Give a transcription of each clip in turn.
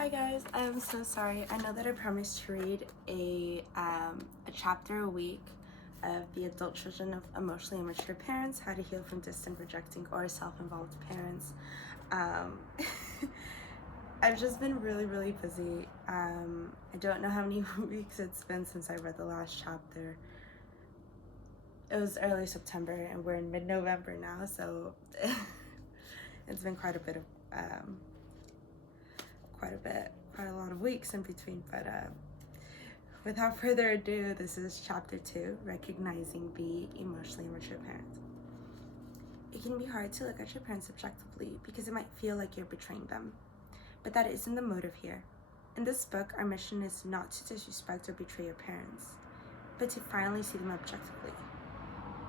Hi guys, I'm so sorry. I know that I promised to read a chapter a week of The Adult Children of Emotionally Immature Parents, How to Heal from Distant, Rejecting, or Self-Involved Parents. I've just been really busy. I don't know how many weeks it's been since I read the last chapter. It was early September and we're in mid-November now, so it's been quite a lot of weeks in between, but without further ado, this is chapter 2, Recognizing the Emotionally Immature Parent. It can be hard to look at your parents objectively because it might feel like you're betraying them, but that isn't the motive here. In this book, our mission is not to disrespect or betray your parents, but to finally see them objectively.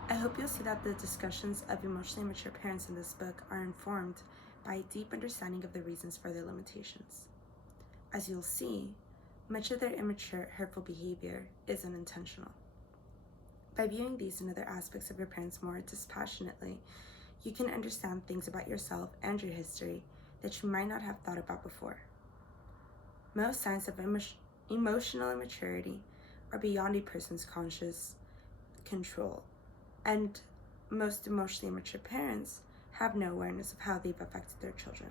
I hope you'll see that the discussions of emotionally immature parents in this book are informed by a deep understanding of the reasons for their limitations. As you'll see, much of their immature, hurtful behavior is unintentional. By viewing these and other aspects of your parents more dispassionately, you can understand things about yourself and your history that you might not have thought about before. Most signs of emotional immaturity are beyond a person's conscious control, and most emotionally immature parents have no awareness of how they've affected their children.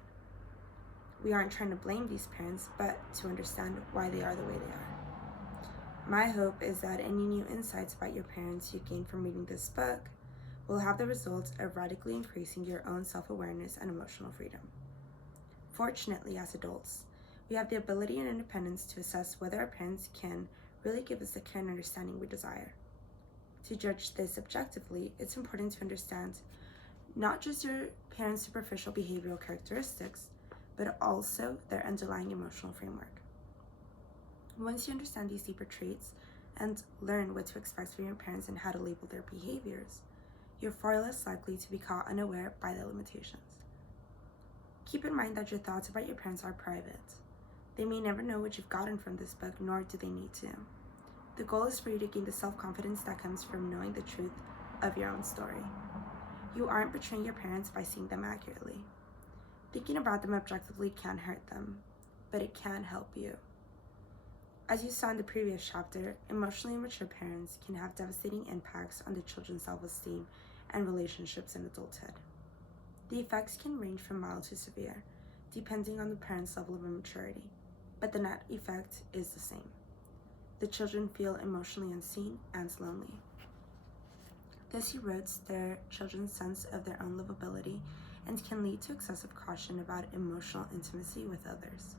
We aren't trying to blame these parents, but to understand why they are the way they are. My hope is that any new insights about your parents you gain from reading this book will have the result of radically increasing your own self-awareness and emotional freedom. Fortunately, as adults, we have the ability and independence to assess whether our parents can really give us the care and understanding we desire. To judge this objectively, it's important to understand not just your parents' superficial behavioral characteristics, but also their underlying emotional framework. Once you understand these deeper traits and learn what to expect from your parents and how to label their behaviors, you're far less likely to be caught unaware by their limitations. Keep in mind that your thoughts about your parents are private. They may never know what you've gotten from this book, nor do they need to. The goal is for you to gain the self-confidence that comes from knowing the truth of your own story. You aren't betraying your parents by seeing them accurately. Thinking about them objectively can hurt them, but it can help you. As you saw in the previous chapter, emotionally immature parents can have devastating impacts on their children's self-esteem and relationships in adulthood. The effects can range from mild to severe, depending on the parent's level of immaturity, but the net effect is the same. The children feel emotionally unseen and lonely. This erodes their children's sense of their own livability and can lead to excessive caution about emotional intimacy with others.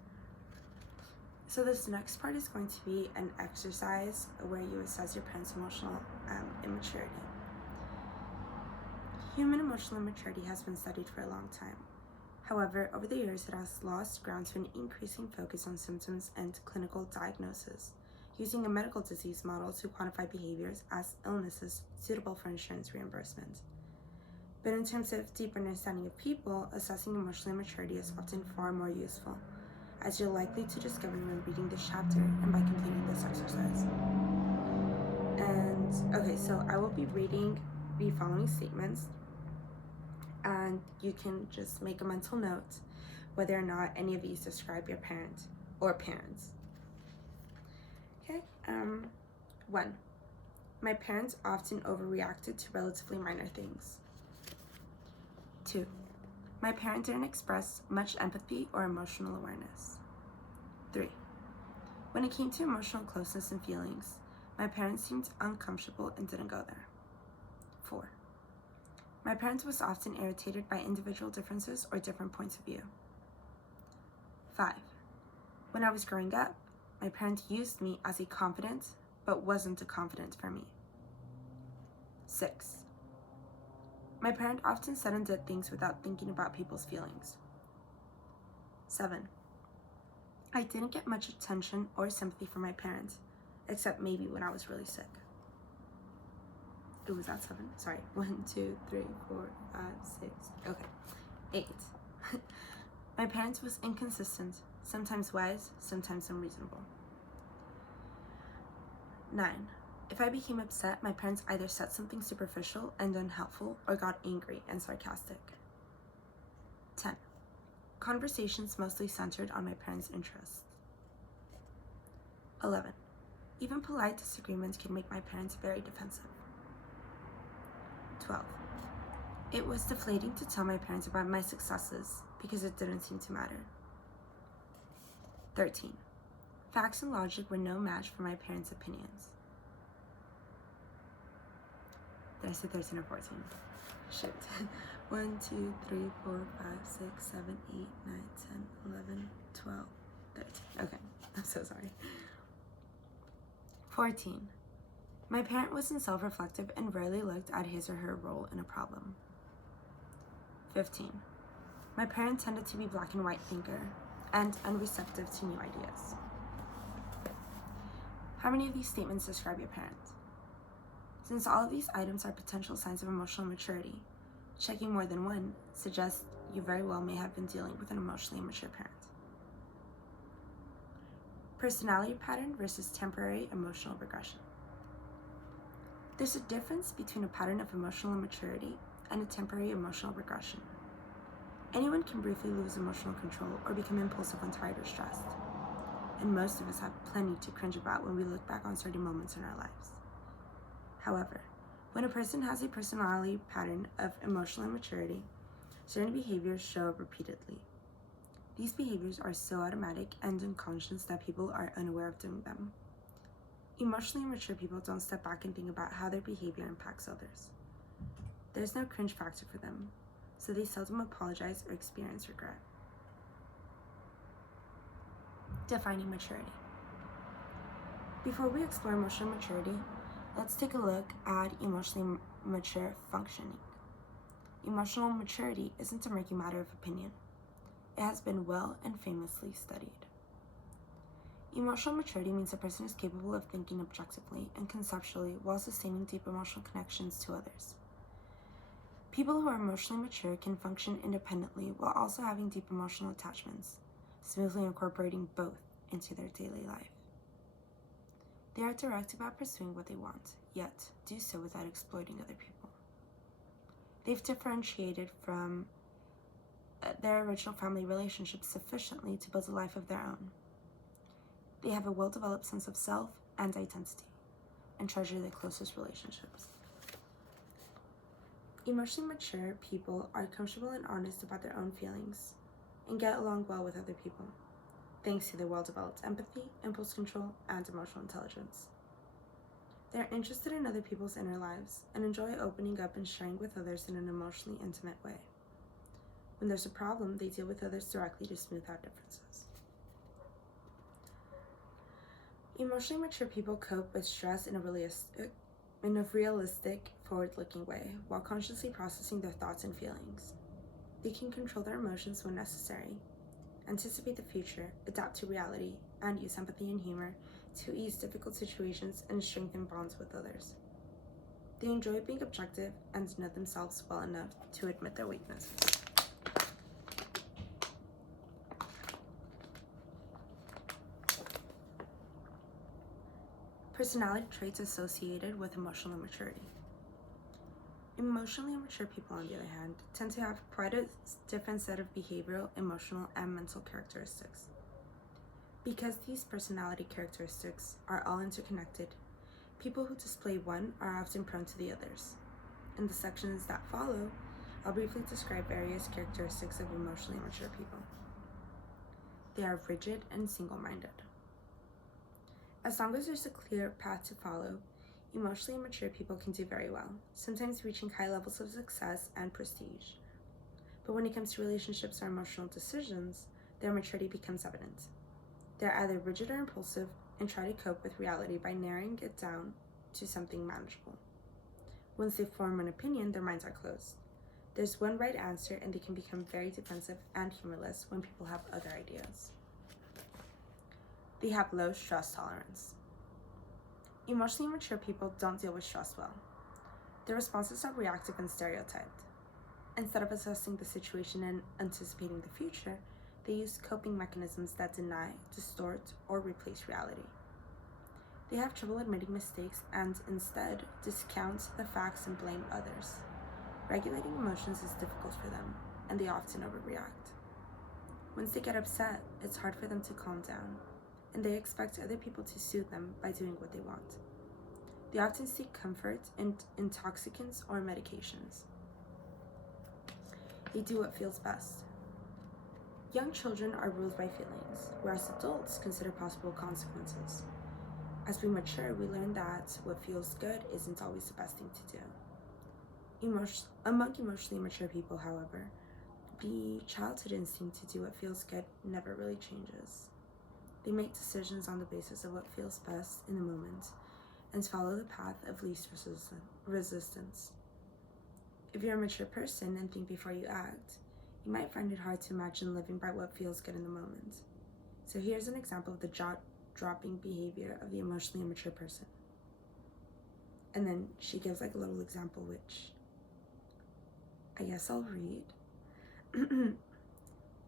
So this next part is going to be an exercise where you assess your parents' emotional immaturity. Human emotional immaturity has been studied for a long time. However, over the years, it has lost ground to an increasing focus on symptoms and clinical diagnosis, using a medical disease model to quantify behaviors as illnesses suitable for insurance reimbursement. But in terms of deep understanding of people, assessing emotional immaturity is often far more useful, as you're likely to discover when reading this chapter and by completing this exercise. And okay, so I will be reading the following statements, and you can just make a mental note whether or not any of these describe your parent or parents. Okay, 1. My parents often overreacted to relatively minor things. 2. My parents didn't express much empathy or emotional awareness. 3. When it came to emotional closeness and feelings, my parents seemed uncomfortable and didn't go there. 4. My parents was often irritated by individual differences or different points of view. 5. When I was growing up, my parents used me as a confidant, but wasn't a confidant for me. 6. My parent often said and did things without thinking about people's feelings. 7. I didn't get much attention or sympathy from my parents, except maybe when I was really sick. It was that 7? Sorry. 1, 2, 3, 4, 5, 6. Okay. 8. My parents was inconsistent, sometimes wise, sometimes unreasonable. 9. If I became upset, my parents either said something superficial and unhelpful or got angry and sarcastic. 10. Conversations mostly centered on my parents' interests. 11. Even polite disagreements can make my parents very defensive. 12. It was deflating to tell my parents about my successes because it didn't seem to matter. 13. Facts and logic were no match for my parents' opinions. Did I say 13 or 14? Shit. 1, 2, 3, 4, 5, 6, 7, 8, 9, 10, 11, 12, 13. Okay, I'm so sorry. 14. My parent wasn't self-reflective and rarely looked at his or her role in a problem. 15. My parent tended to be black and white thinker and unreceptive to new ideas. How many of these statements describe your parent? Since all of these items are potential signs of emotional maturity, checking more than one suggests you very well may have been dealing with an emotionally immature parent. Personality pattern versus temporary emotional regression. There's a difference between a pattern of emotional immaturity and a temporary emotional regression. Anyone can briefly lose emotional control or become impulsive when tired or stressed, and most of us have plenty to cringe about when we look back on certain moments in our lives. However, when a person has a personality pattern of emotional immaturity, certain behaviors show up repeatedly. These behaviors are so automatic and unconscious that people are unaware of doing them. Emotionally immature people don't step back and think about how their behavior impacts others. There's no cringe factor for them, so they seldom apologize or experience regret. Defining maturity. Before we explore emotional maturity, let's take a look at emotionally mature functioning. Emotional maturity isn't a murky matter of opinion. It has been well and famously studied. Emotional maturity means a person is capable of thinking objectively and conceptually while sustaining deep emotional connections to others. People who are emotionally mature can function independently while also having deep emotional attachments, smoothly incorporating both into their daily life. They are direct about pursuing what they want, yet do so without exploiting other people. They've differentiated from their original family relationships sufficiently to build a life of their own. They have a well-developed sense of self and identity, and treasure their closest relationships. Emotionally mature people are comfortable and honest about their own feelings, and get along well with other people, thanks to their well-developed empathy, impulse control, and emotional intelligence. They are interested in other people's inner lives, and enjoy opening up and sharing with others in an emotionally intimate way. When there's a problem, they deal with others directly to smooth out differences. Emotionally mature people cope with stress in a realistic, forward-looking way, while consciously processing their thoughts and feelings. They can control their emotions when necessary, anticipate the future, adapt to reality, and use empathy and humor to ease difficult situations and strengthen bonds with others. They enjoy being objective and know themselves well enough to admit their weaknesses. Personality traits associated with emotional immaturity. Emotionally immature people, on the other hand, tend to have quite a different set of behavioral, emotional, and mental characteristics. Because these personality characteristics are all interconnected, people who display one are often prone to the others. In the sections that follow, I'll briefly describe various characteristics of emotionally immature people. They are rigid and single-minded. As long as there's a clear path to follow, emotionally immature people can do very well, sometimes reaching high levels of success and prestige. But when it comes to relationships or emotional decisions, their maturity becomes evident. They're either rigid or impulsive and try to cope with reality by narrowing it down to something manageable. Once they form an opinion, their minds are closed. There's one right answer, and they can become very defensive and humorless when people have other ideas. They have low stress tolerance. Emotionally mature people don't deal with stress well. Their responses are reactive and stereotyped. Instead of assessing the situation and anticipating the future, they use coping mechanisms that deny, distort, or replace reality. They have trouble admitting mistakes and instead discount the facts and blame others. Regulating emotions is difficult for them, and they often overreact. Once they get upset, it's hard for them to calm down, and they expect other people to soothe them by doing what they want. They often seek comfort in intoxicants or medications. They do what feels best. Young children are ruled by feelings, whereas adults consider possible consequences. As we mature, we learn that what feels good isn't always the best thing to do. Among emotionally mature people, however, the childhood instinct to do what feels good never really changes. They make decisions on the basis of what feels best in the moment and follow the path of least resistance. If you're a mature person and think before you act, you might find it hard to imagine living by what feels good in the moment. So here's an example of the jaw-dropping behavior of the emotionally immature person. And then she gives like a little example, which I guess I'll read.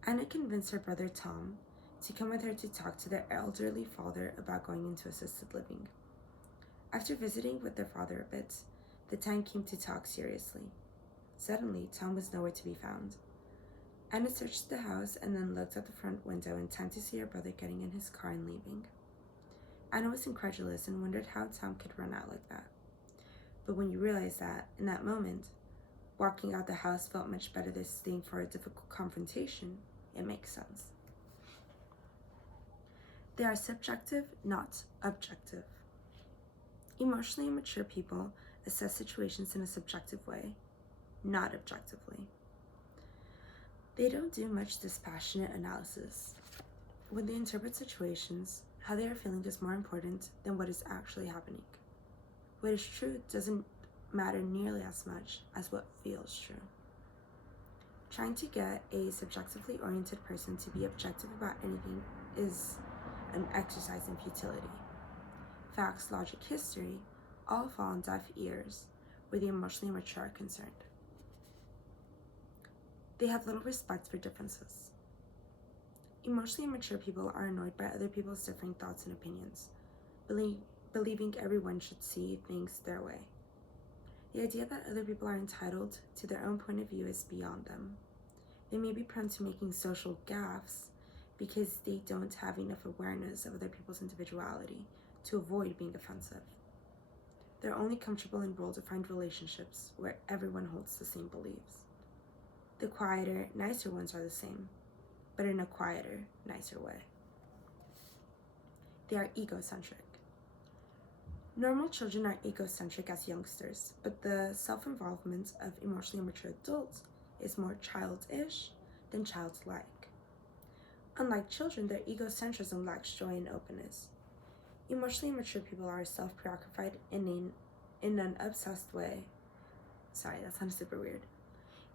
Anna convinced her brother Tom to come with her to talk to their elderly father about going into assisted living. After visiting with their father a bit, the time came to talk seriously. Suddenly, Tom was nowhere to be found. Anna searched the house and then looked out the front window in time to see her brother getting in his car and leaving. Anna was incredulous and wondered how Tom could run out like that. But when you realize that, in that moment, walking out the house felt much better than staying for a difficult confrontation, it makes sense. They are subjective, not objective. Emotionally immature people assess situations in a subjective way, not objectively. They don't do much dispassionate analysis. When they interpret situations, how they are feeling is more important than what is actually happening. What is true doesn't matter nearly as much as what feels true. Trying to get a subjectively oriented person to be objective about anything is an exercise in futility. Facts, logic, history all fall on deaf ears where the emotionally immature are concerned. They have little respect for differences. Emotionally immature people are annoyed by other people's differing thoughts and opinions, believing everyone should see things their way. The idea that other people are entitled to their own point of view is beyond them. They may be prone to making social gaffes because they don't have enough awareness of other people's individuality to avoid being offensive. They're only comfortable in role-defined relationships where everyone holds the same beliefs. The quieter, nicer ones are the same, but in a quieter, nicer way. They are egocentric. Normal children are egocentric as youngsters, but the self-involvement of emotionally immature adults is more childish than childlike. Unlike children, their egocentrism lacks joy and openness. Emotionally immature people are self-preoccupied in an obsessed way. Sorry, that sounds super weird.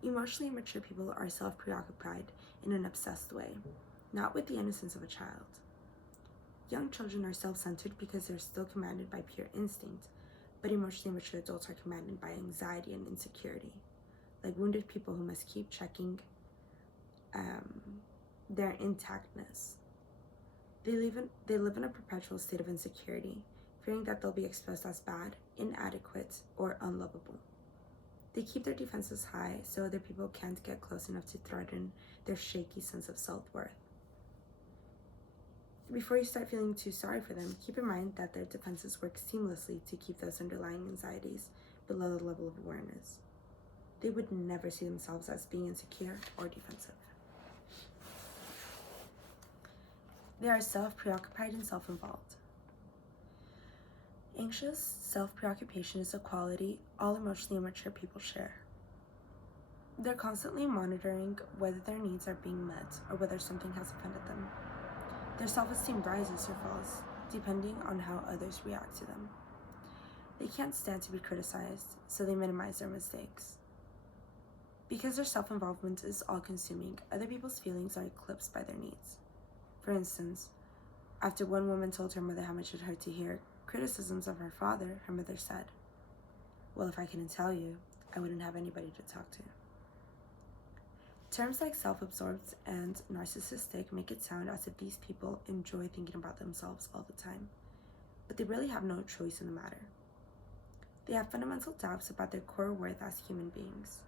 Emotionally immature people are self-preoccupied in an obsessed way, not with the innocence of a child. Young children are self-centered because they're still commanded by pure instinct, but emotionally immature adults are commanded by anxiety and insecurity, like wounded people who must keep checking their intactness. They live in a perpetual state of insecurity, fearing that they'll be exposed as bad, inadequate, or unlovable. They keep their defenses high so other people can't get close enough to threaten their shaky sense of self-worth. Before you start feeling too sorry for them, keep in mind that their defenses work seamlessly to keep those underlying anxieties below the level of awareness. They would never see themselves as being insecure or defensive. They are self-preoccupied and self-involved. Anxious self-preoccupation is a quality all emotionally immature people share. They're constantly monitoring whether their needs are being met or whether something has offended them. Their self-esteem rises or falls, depending on how others react to them. They can't stand to be criticized, so they minimize their mistakes. Because their self-involvement is all-consuming, other people's feelings are eclipsed by their needs. For instance, after one woman told her mother how much it hurt to hear criticisms of her father, her mother said, "Well, if I couldn't tell you, I wouldn't have anybody to talk to." Terms like self-absorbed and narcissistic make it sound as if these people enjoy thinking about themselves all the time, but they really have no choice in the matter. They have fundamental doubts about their core worth as human beings.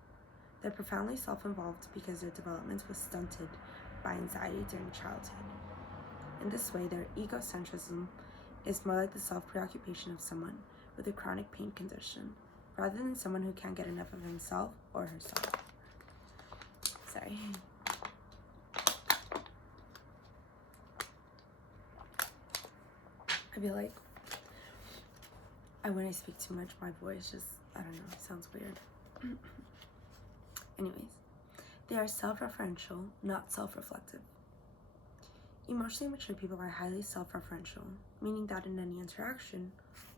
They're profoundly self-involved because their development was stunted by anxiety during childhood. In this way, their egocentrism is more like the self-preoccupation of someone with a chronic pain condition, rather than someone who can't get enough of himself or herself. Sorry. I feel like when I speak too much, my voice just, I don't know, sounds weird. Anyways, they are self-referential, not self-reflective. Emotionally mature people are highly self-referential, meaning that in any interaction,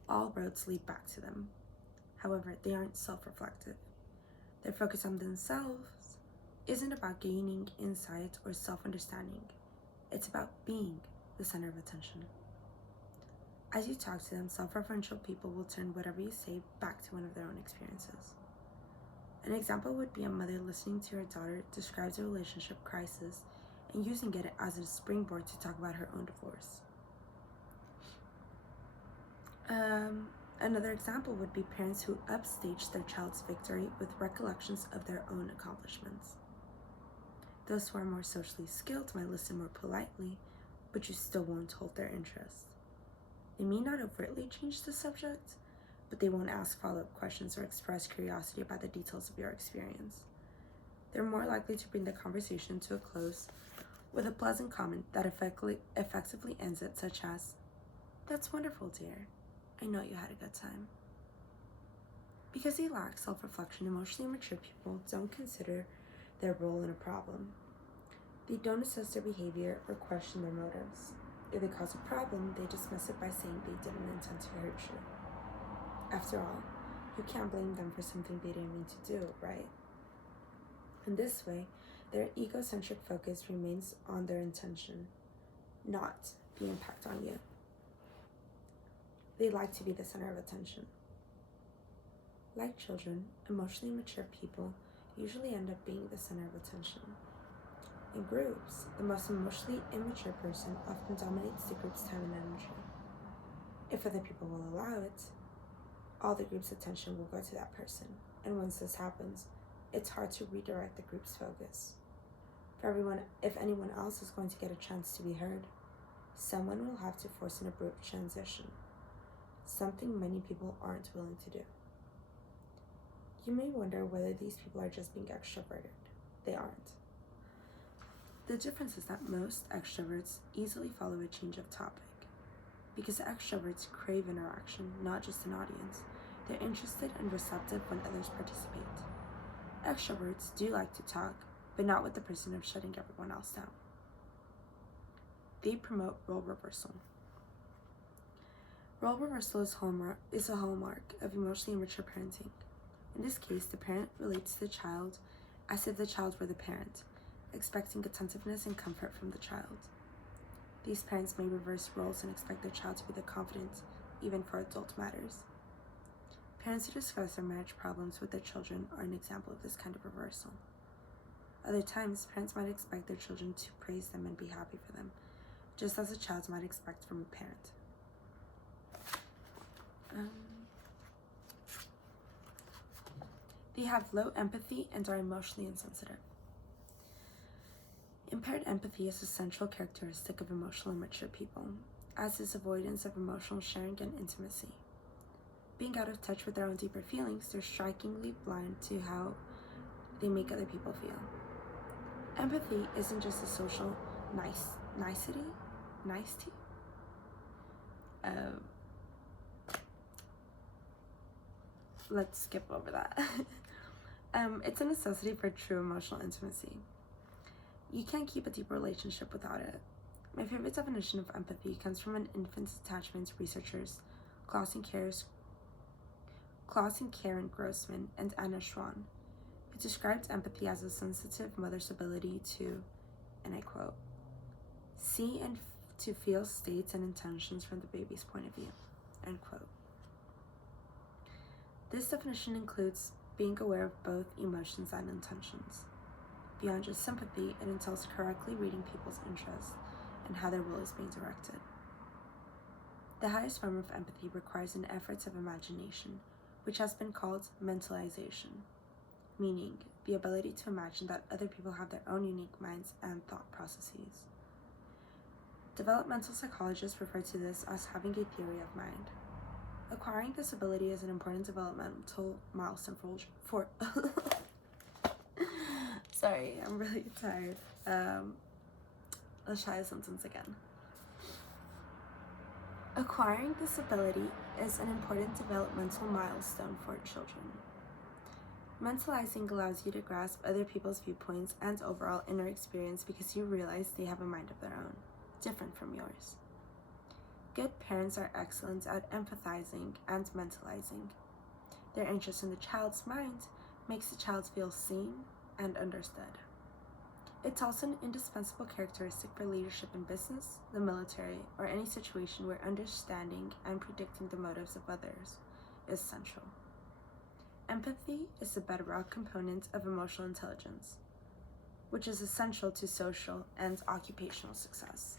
all roads lead back to them. However, they aren't self-reflective. Their focus on themselves isn't about gaining insight or self-understanding. It's about being the center of attention. As you talk to them, self-referential people will turn whatever you say back to one of their own experiences. An example would be a mother listening to her daughter describe a relationship crisis and using it as a springboard to talk about her own divorce. Another example would be parents who upstage their child's victory with recollections of their own accomplishments. Those who are more socially skilled might listen more politely, but you still won't hold their interest. They may not overtly change the subject, but they won't ask follow-up questions or express curiosity about the details of your experience. They're more likely to bring the conversation to a close with a pleasant comment that effectively ends it, such as, "That's wonderful, dear. I know you had a good time." Because they lack self-reflection, emotionally immature people don't consider their role in a problem. They don't assess their behavior or question their motives. If they cause a problem, they dismiss it by saying they didn't intend to hurt you. After all, you can't blame them for something they didn't mean to do, right? In this way, their egocentric focus remains on their intention, not the impact on you. They like to be the center of attention. Like children, emotionally mature people usually end up being the center of attention. In groups, the most emotionally immature person often dominates the group's time and energy. If other people will allow it, all the group's attention will go to that person, and once this happens, it's hard to redirect the group's focus. If anyone else is going to get a chance to be heard, someone will have to force an abrupt transition, something many people aren't willing to do. You may wonder whether these people are just being extroverted. They aren't. The difference is that most extroverts easily follow a change of topic. Because extroverts crave interaction, not just an audience. They're interested and receptive when others participate. Extroverts do like to talk, but not with the person of shutting everyone else down. They promote role reversal. Role reversal is a hallmark of emotionally immature parenting. In this case, the parent relates to the child as if the child were the parent, expecting attentiveness and comfort from the child. These parents may reverse roles and expect their child to be the confidant, even for adult matters. Parents who discuss their marriage problems with their children are an example of this kind of reversal. Other times, parents might expect their children to praise them and be happy for them, just as a child might expect from a parent. They have low empathy and are emotionally insensitive. Impaired empathy is a central characteristic of emotionally immature people, as is avoidance of emotional sharing and intimacy. Being out of touch with their own deeper feelings, they're strikingly blind to how they make other people feel. Empathy isn't just a social nicety. Let's skip over that. It's a necessity for true emotional intimacy. You can't keep a deep relationship without it. My favorite definition of empathy comes from an infant's attachment researchers Clausen, Karen Grossman, and Anna Schwann, who described empathy as a sensitive mother's ability to, and I quote, see and to feel states and intentions from the baby's point of view, end quote. This definition includes being aware of both emotions and intentions. Beyond just sympathy, it entails correctly reading people's interests and how their will is being directed. The highest form of empathy requires an effort of imagination, which has been called mentalization. meaning the ability to imagine that other people have their own unique minds and thought processes. Developmental psychologists refer to this as having a theory of mind. Acquiring this ability is an important developmental milestone for Sorry, I'm really tired. Let's try the sentence again. Acquiring this ability is an important developmental milestone for children. Mentalizing allows you to grasp other people's viewpoints and overall inner experience because you realize they have a mind of their own, different from yours. Good parents are excellent at empathizing and mentalizing. Their interest in the child's mind makes the child feel seen and understood. It's also an indispensable characteristic for leadership in business, the military, or any situation where understanding and predicting the motives of others is central. Empathy is the bedrock component of emotional intelligence, which is essential to social and occupational success.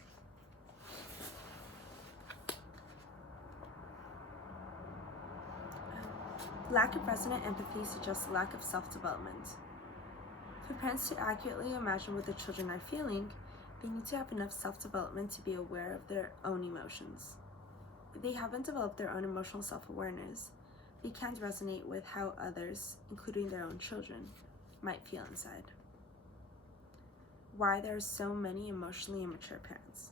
Lack of resonant empathy suggests a lack of self-development. For parents to accurately imagine what the children are feeling, they need to have enough self-development to be aware of their own emotions. If they haven't developed their own emotional self-awareness, they can't resonate with how others, including their own children, might feel inside. Why there are so many emotionally immature parents.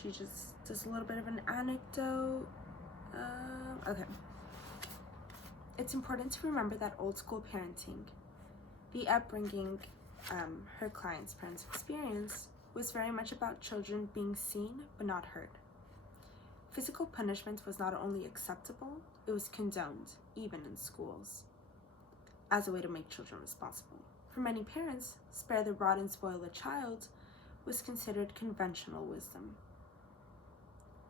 She just does a little bit of an anecdote. Okay. It's important to remember that old school parenting, the upbringing her client's parents experienced, was very much about children being seen but not heard. Physical punishment was not only acceptable, it was condoned, even in schools, as a way to make children responsible. For many parents, spare the rod and spoil the child was considered conventional wisdom.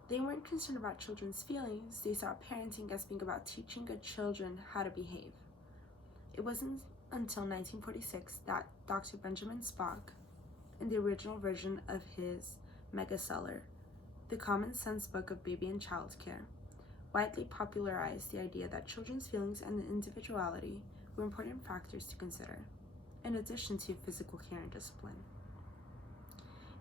They weren't concerned about children's feelings, they saw parenting as being about teaching good children how to behave. It wasn't until 1946 that Dr. Benjamin Spock, in the original version of his megaseller, The Common Sense Book of Baby and Child Care, widely popularized the idea that children's feelings and individuality were important factors to consider, in addition to physical care and discipline.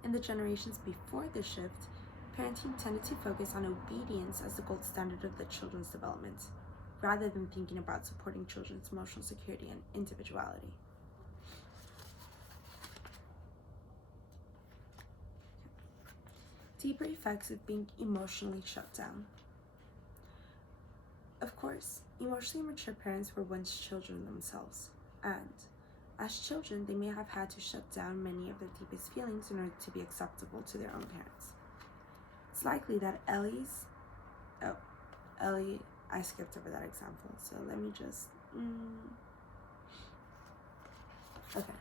In the generations before the shift, parenting tended to focus on obedience as the gold standard of the children's development, rather than thinking about supporting children's emotional security and individuality. Deeper effects of being emotionally shut down. Of course, emotionally immature parents were once children themselves, and as children, they may have had to shut down many of their deepest feelings in order to be acceptable to their own parents. It's likely that Ellie, I skipped over that example, so let me just, okay.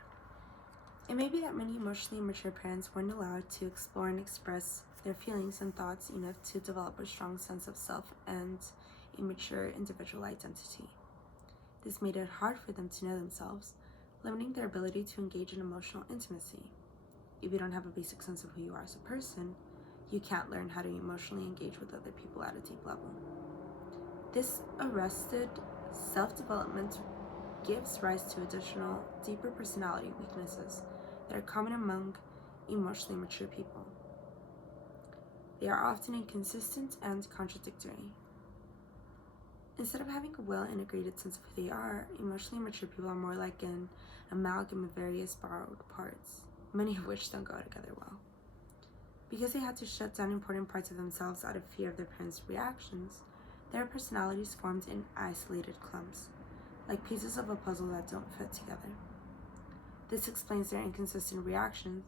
It may be that many emotionally immature parents weren't allowed to explore and express their feelings and thoughts enough to develop a strong sense of self and a mature individual identity. This made it hard for them to know themselves, limiting their ability to engage in emotional intimacy. If you don't have a basic sense of who you are as a person, you can't learn how to emotionally engage with other people at a deep level. This arrested self-development gives rise to additional, deeper personality weaknesses that are common among emotionally mature people. They are often inconsistent and contradictory. Instead of having a well-integrated sense of who they are, emotionally immature people are more like an amalgam of various borrowed parts, many of which don't go together well. Because they had to shut down important parts of themselves out of fear of their parents' reactions, their personalities formed in isolated clumps, like pieces of a puzzle that don't fit together. This explains their inconsistent reactions,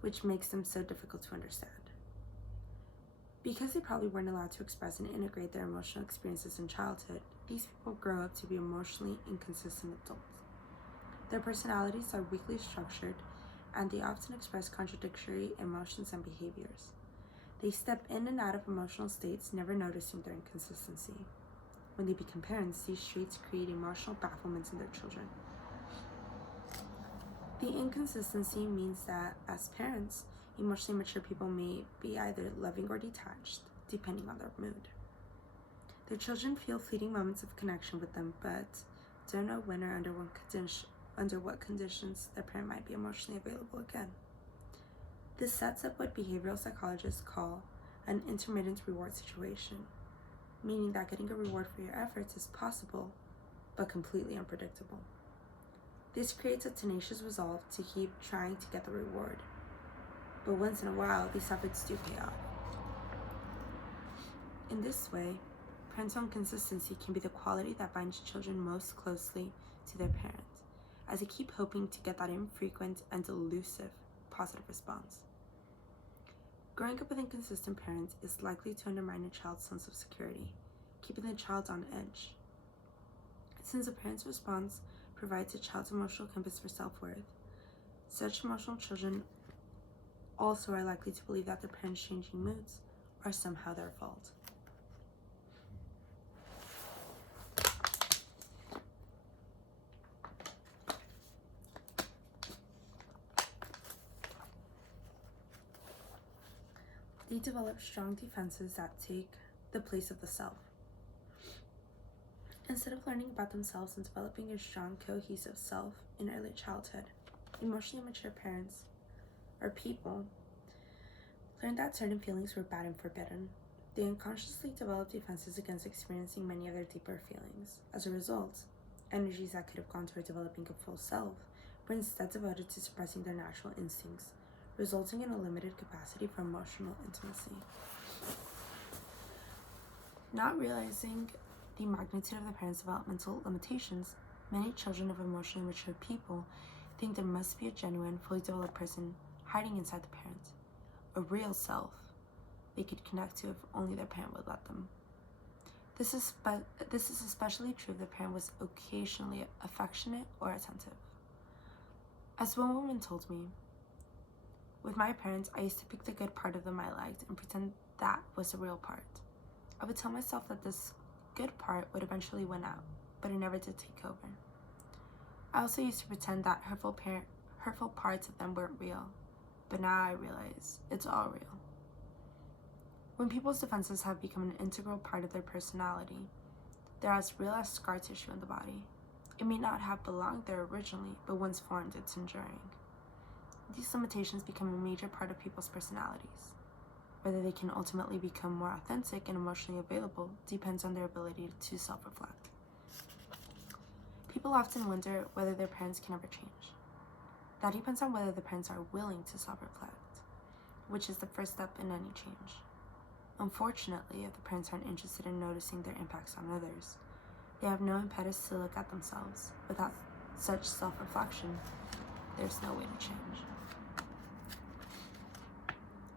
which makes them so difficult to understand. Because they probably weren't allowed to express and integrate their emotional experiences in childhood, these people grow up to be emotionally inconsistent adults. Their personalities are weakly structured, and they often express contradictory emotions and behaviors. They step in and out of emotional states, never noticing their inconsistency. When they become parents, these traits create emotional bafflement in their children. The inconsistency means that, as parents, emotionally mature people may be either loving or detached, depending on their mood. Their children feel fleeting moments of connection with them, but don't know when or under what conditions their parent might be emotionally available again. This sets up what behavioral psychologists call an intermittent reward situation, meaning that getting a reward for your efforts is possible, but completely unpredictable. This creates a tenacious resolve to keep trying to get the reward, but once in a while, these efforts do pay off. In this way, parental consistency can be the quality that binds children most closely to their parents, as they keep hoping to get that infrequent and elusive positive response. Growing up with inconsistent parents is likely to undermine a child's sense of security, keeping the child on edge. Since a parent's response provides a child's emotional compass for self-worth, such emotional children also are likely to believe that their parents' changing moods are somehow their fault. They develop strong defenses that take the place of the self. Instead of learning about themselves and developing a strong, cohesive self in early childhood, emotionally immature parents, or people, learned that certain feelings were bad and forbidden. They unconsciously developed defenses against experiencing many of their deeper feelings. As a result, energies that could have gone toward developing a full self were instead devoted to suppressing their natural instincts, resulting in a limited capacity for emotional intimacy. Not realizing the magnitude of the parents' developmental limitations, many children of emotionally mature people think there must be a genuine, fully developed person hiding inside the parent, a real self they could connect to if only their parent would let them. This is especially true if the parent was occasionally affectionate or attentive. As one woman told me, with my parents, I used to pick the good part of them I liked and pretend that was the real part. I would tell myself that this good part would eventually win out, but it never did take over. I also used to pretend that hurtful parts of them weren't real, but now I realize it's all real. When people's defenses have become an integral part of their personality, they're as real as scar tissue in the body. It may not have belonged there originally, but once formed, it's enduring. These limitations become a major part of people's personalities. Whether they can ultimately become more authentic and emotionally available depends on their ability to self-reflect. People often wonder whether their parents can ever change. That depends on whether the parents are willing to self-reflect, which is the first step in any change. Unfortunately, if the parents aren't interested in noticing their impacts on others, they have no impetus to look at themselves. Without such self-reflection, there's no way to change.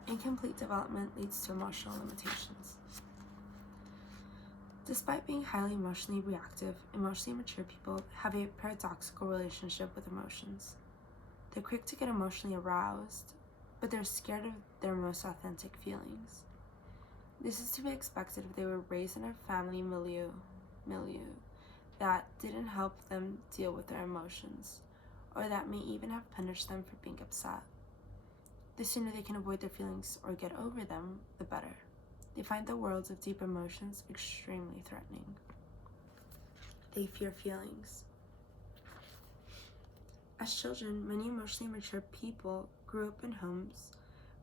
Incomplete development leads to emotional limitations. Despite being highly emotionally reactive, emotionally immature people have a paradoxical relationship with emotions. They're quick to get emotionally aroused, but they're scared of their most authentic feelings. This is to be expected if they were raised in a family milieu that didn't help them deal with their emotions, or that may even have punished them for being upset. The sooner they can avoid their feelings or get over them, the better. They find the worlds of deep emotions extremely threatening. They fear feelings. As children, many emotionally mature people grew up in homes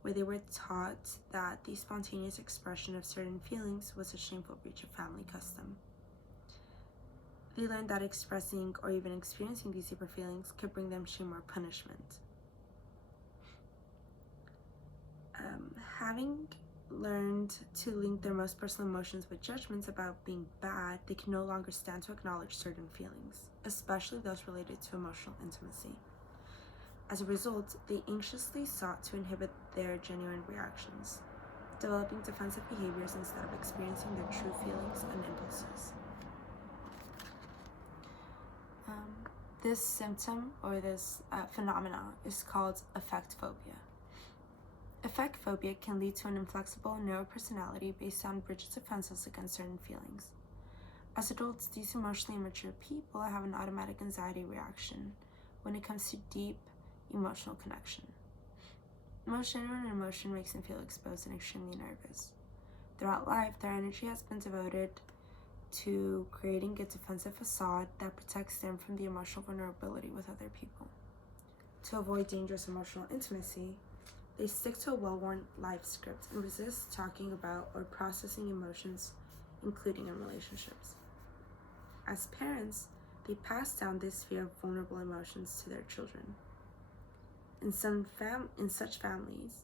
where they were taught that the spontaneous expression of certain feelings was a shameful breach of family custom. They learned that expressing or even experiencing these deeper feelings could bring them shame or punishment. Having learned to link their most personal emotions with judgments about being bad, they can no longer stand to acknowledge certain feelings, especially those related to emotional intimacy. As a result, they anxiously sought to inhibit their genuine reactions, developing defensive behaviors instead of experiencing their true feelings and impulses. This symptom or this phenomena is called affect phobia. Affect phobia can lead to an inflexible, narrow personality based on rigid defenses against certain feelings. As adults, these emotionally immature people have an automatic anxiety reaction when it comes to deep emotional connection. Most genuine emotion makes them feel exposed and extremely nervous. Throughout life, their energy has been devoted to creating a defensive facade that protects them from the emotional vulnerability with other people. To avoid dangerous emotional intimacy, they stick to a well-worn life script and resist talking about or processing emotions, including in relationships. As parents, they pass down this fear of vulnerable emotions to their children. In such families,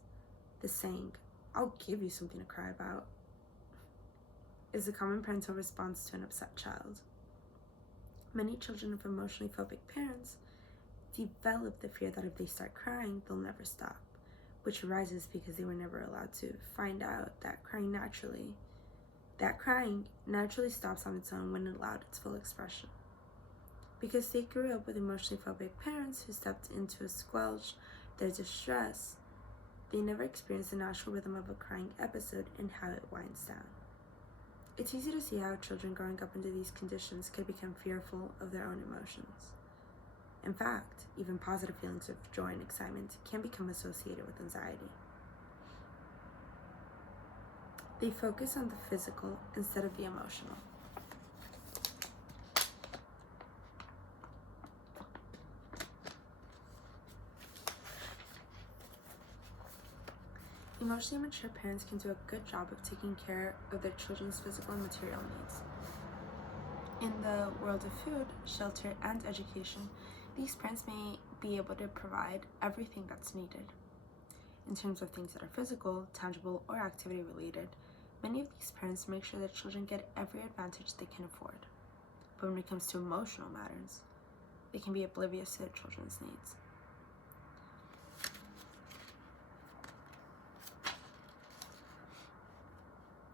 the saying, "I'll give you something to cry about," is a common parental response to an upset child. Many children of emotionally phobic parents develop the fear that if they start crying, they'll never stop, which arises because they were never allowed to find out that crying naturally stops on its own when allowed its full expression. Because they grew up with emotionally phobic parents who stepped in to squelch their distress, they never experienced the natural rhythm of a crying episode and how it winds down. It's easy to see how children growing up under these conditions could become fearful of their own emotions. In fact, even positive feelings of joy and excitement can become associated with anxiety. They focus on the physical instead of the emotional. Emotionally mature parents can do a good job of taking care of their children's physical and material needs. In the world of food, shelter, and education, these parents may be able to provide everything that's needed. In terms of things that are physical, tangible, or activity related, many of these parents make sure that children get every advantage they can afford. But when it comes to emotional matters, they can be oblivious to their children's needs.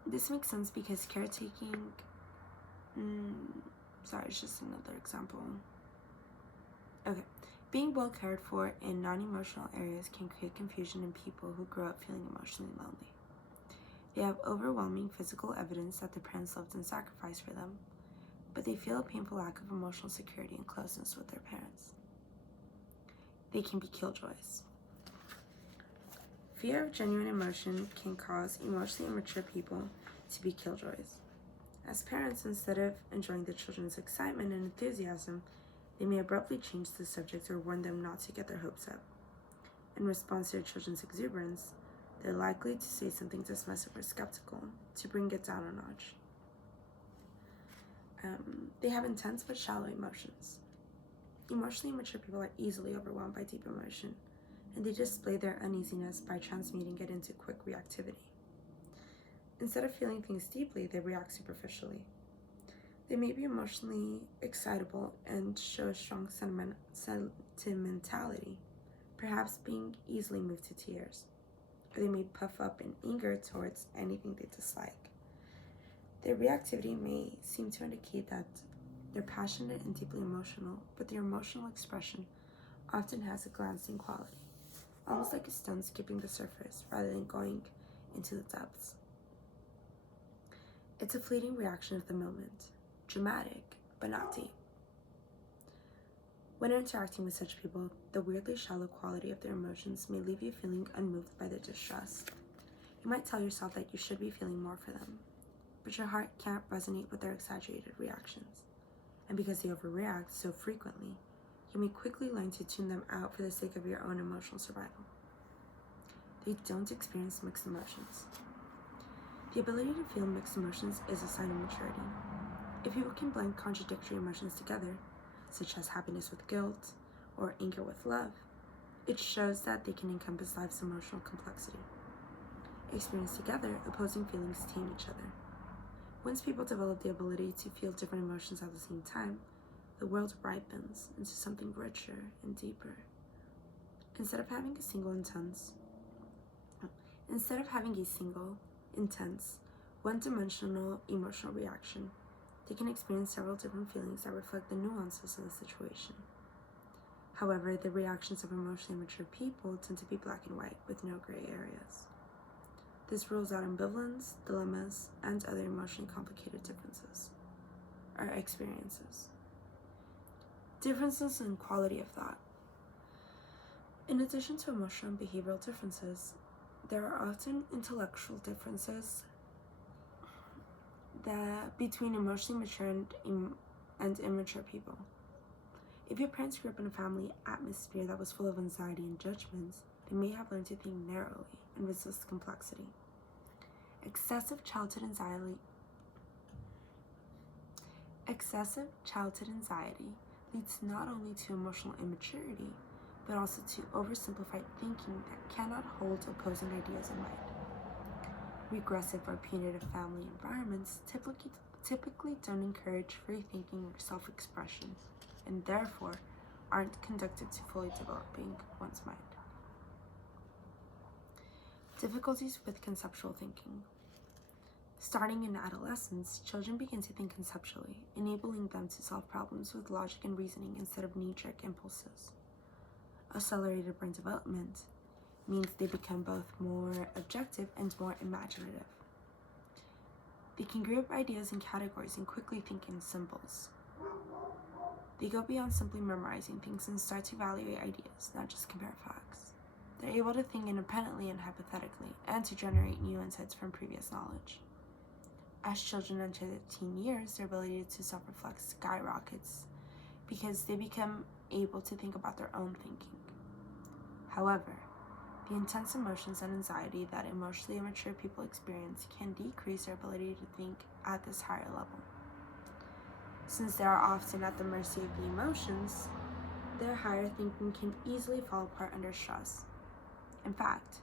This makes sense because caretaking, it's just another example. Okay, being well cared for in non-emotional areas can create confusion in people who grow up feeling emotionally lonely. They have overwhelming physical evidence that their parents loved and sacrificed for them, but they feel a painful lack of emotional security and closeness with their parents. They can be killjoys. Fear of genuine emotion can cause emotionally immature people to be killjoys. As parents, instead of enjoying their children's excitement and enthusiasm, they may abruptly change the subject or warn them not to get their hopes up. In response to their children's exuberance, they're likely to say something dismissive or skeptical to bring it down a notch. They have intense but shallow emotions. Emotionally immature people are easily overwhelmed by deep emotion, and they display their uneasiness by transmuting it into quick reactivity. Instead of feeling things deeply, they react superficially. They may be emotionally excitable and show strong sentimentality, perhaps being easily moved to tears, or they may puff up in anger towards anything they dislike. Their reactivity may seem to indicate that they're passionate and deeply emotional, but their emotional expression often has a glancing quality, almost like a stone skipping the surface rather than going into the depths. It's a fleeting reaction of the moment, dramatic, but not deep. When interacting with such people, the weirdly shallow quality of their emotions may leave you feeling unmoved by their distress. You might tell yourself that you should be feeling more for them, but your heart can't resonate with their exaggerated reactions. And because they overreact so frequently, you may quickly learn to tune them out for the sake of your own emotional survival. They don't experience mixed emotions. The ability to feel mixed emotions is a sign of maturity. If people can blend contradictory emotions together, such as happiness with guilt or anger with love, it shows that they can encompass life's emotional complexity. Experienced together, opposing feelings tame each other. Once people develop the ability to feel different emotions at the same time, the world ripens into something richer and deeper. Instead of having a single, intense, one-dimensional emotional reaction, they can experience several different feelings that reflect the nuances of the situation. However, the reactions of emotionally mature people tend to be black and white with no gray areas. This rules out ambivalence, dilemmas, and other emotionally complicated experiences. Differences in quality of thought. In addition to emotional and behavioral differences, there are often intellectual differences between emotionally mature and immature people. If your parents grew up in a family atmosphere that was full of anxiety and judgments, they may have learned to think narrowly and resist complexity. Excessive childhood anxiety leads not only to emotional immaturity, but also to oversimplified thinking that cannot hold opposing ideas in mind. Regressive or punitive family environments typically don't encourage free thinking or self-expression, and therefore aren't conducive to fully developing one's mind. Difficulties with conceptual thinking. Starting in adolescence, children begin to think conceptually, enabling them to solve problems with logic and reasoning instead of knee-jerk impulses. Accelerated brain development means they become both more objective and more imaginative. They can group ideas in categories and quickly think in symbols. They go beyond simply memorizing things and start to evaluate ideas, not just compare facts. They're able to think independently and hypothetically, and to generate new insights from previous knowledge. As children enter their teen years, their ability to self-reflect skyrockets because they become able to think about their own thinking. However, the intense emotions and anxiety that emotionally immature people experience can decrease their ability to think at this higher level. Since they are often at the mercy of the emotions, their higher thinking can easily fall apart under stress. In fact,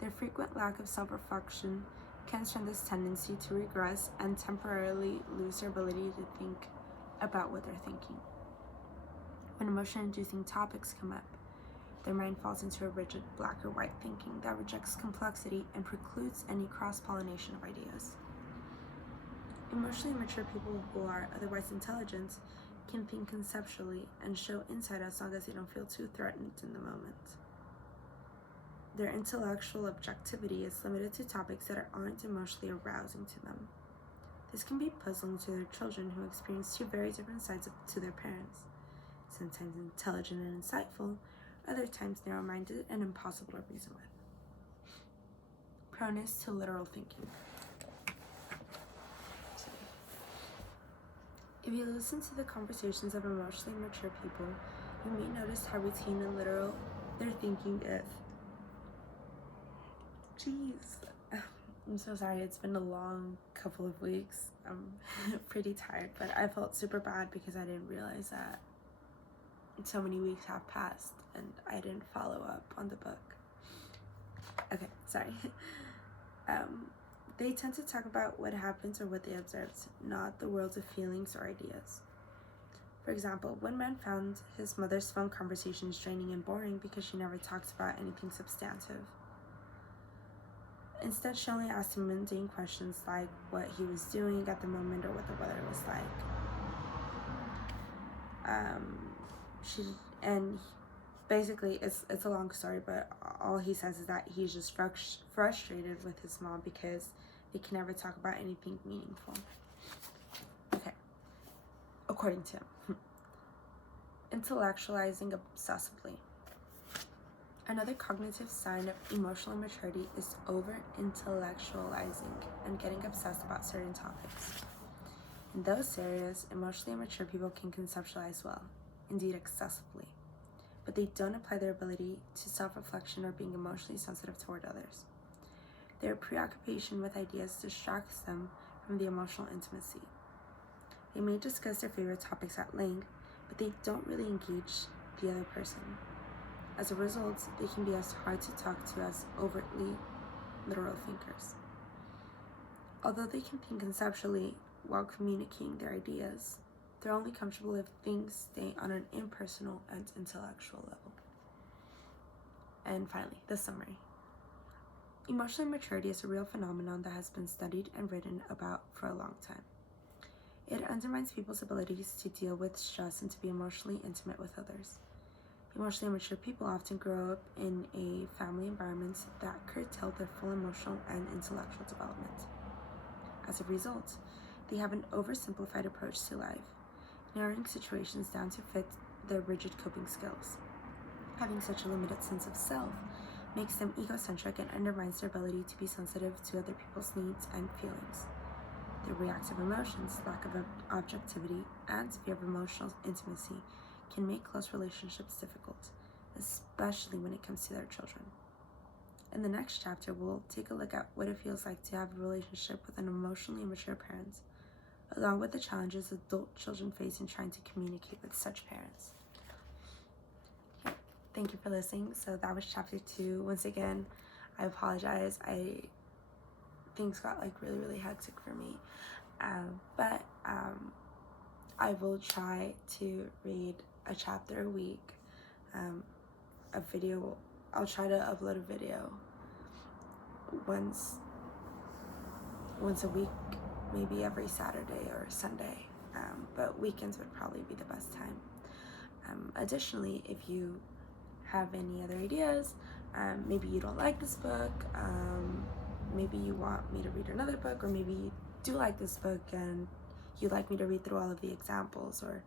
their frequent lack of self-reflection comes from this tendency to regress and temporarily lose their ability to think about what they're thinking. When emotion-inducing topics come up, their mind falls into a rigid black or white thinking that rejects complexity and precludes any cross-pollination of ideas. Emotionally mature people who are otherwise intelligent can think conceptually and show insight as long as they don't feel too threatened in the moment. Their intellectual objectivity is limited to topics that aren't emotionally arousing to them. This can be puzzling to their children who experience two very different sides to their parents, sometimes intelligent and insightful, other times narrow-minded and impossible to reason with. Proneness to literal thinking. If you listen to the conversations of emotionally mature people, you may notice how routine and literal their thinking is. Jeez, I'm so sorry. It's been a long couple of weeks. I'm pretty tired, but I felt super bad because I didn't realize that so many weeks have passed and I didn't follow up on the book. Okay, sorry. They tend to talk about what happens or what they observed, not the worlds of feelings or ideas. For example, one man found his mother's phone conversations draining and boring because she never talked about anything substantive. Instead, she only asked him mundane questions like what he was doing at the moment or what the weather was like. Basically, it's a long story, but all he says is that he's just frustrated with his mom because they can never talk about anything meaningful. Okay, according to him. Intellectualizing obsessively. Another cognitive sign of emotional immaturity is over-intellectualizing and getting obsessed about certain topics. In those areas, emotionally immature people can conceptualize well, indeed excessively, but they don't apply their ability to self-reflection or being emotionally sensitive toward others. Their preoccupation with ideas distracts them from the emotional intimacy. They may discuss their favorite topics at length, but they don't really engage the other person. As a result, they can be as hard to talk to as overtly literal thinkers. Although they can think conceptually while communicating their ideas, they're only comfortable if things stay on an impersonal and intellectual level. And finally, the summary. Emotional immaturity is a real phenomenon that has been studied and written about for a long time. It undermines people's abilities to deal with stress and to be emotionally intimate with others. Emotionally immature people often grow up in a family environment that curtail their full emotional and intellectual development. As a result, they have an oversimplified approach to life, narrowing situations down to fit their rigid coping skills. Having such a limited sense of self makes them egocentric and undermines their ability to be sensitive to other people's needs and feelings. The reactive emotions, lack of objectivity, and fear of emotional intimacy can make close relationships difficult, especially when it comes to their children. In the next chapter, we'll take a look at what it feels like to have a relationship with an emotionally immature parent, along with the challenges adult children face in trying to communicate with such parents. Okay, thank you for listening. So that was chapter 2. Once again, I apologize. Things got like really hectic for me. But I will try to read a chapter a week. A video, I'll try to upload a video once a week, maybe every Saturday or Sunday, but weekends would probably be the best time. Additionally, if you have any other ideas, maybe you don't like this book, maybe you want me to read another book, or maybe you do like this book and you'd like me to read through all of the examples, or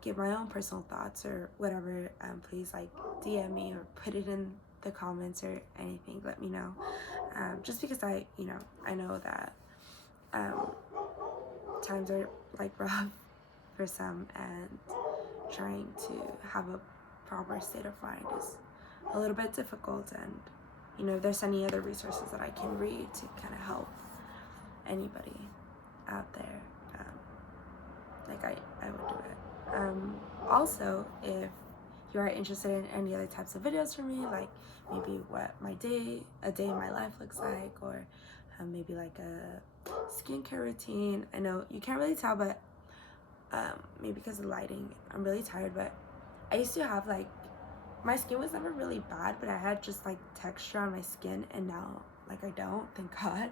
give my own personal thoughts or whatever, please like DM me or put it in the comments or anything. Let me know, just because I know that times are like rough for some, and trying to have a proper state of mind is a little bit difficult. And if there's any other resources that I can read to kind of help anybody out there, I would do it. Also, if you are interested in any other types of videos from me, like maybe what a day in my life looks like, or maybe like a skincare routine. I know you can't really tell, but maybe because of the lighting, I'm really tired, but I used to have like, my skin was never really bad, but I had just like texture on my skin, and now like I don't, thank God.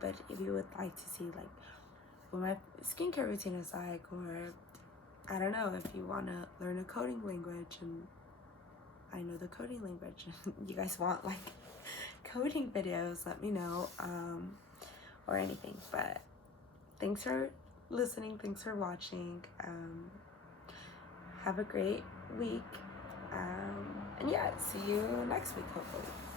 But if you would like to see like what my skincare routine is like, or I don't know, if you want to learn a coding language, and I know the coding language, and you guys want like coding videos, let me know, or anything. But thanks for listening, thanks for watching, have a great week, and yeah, see you next week hopefully.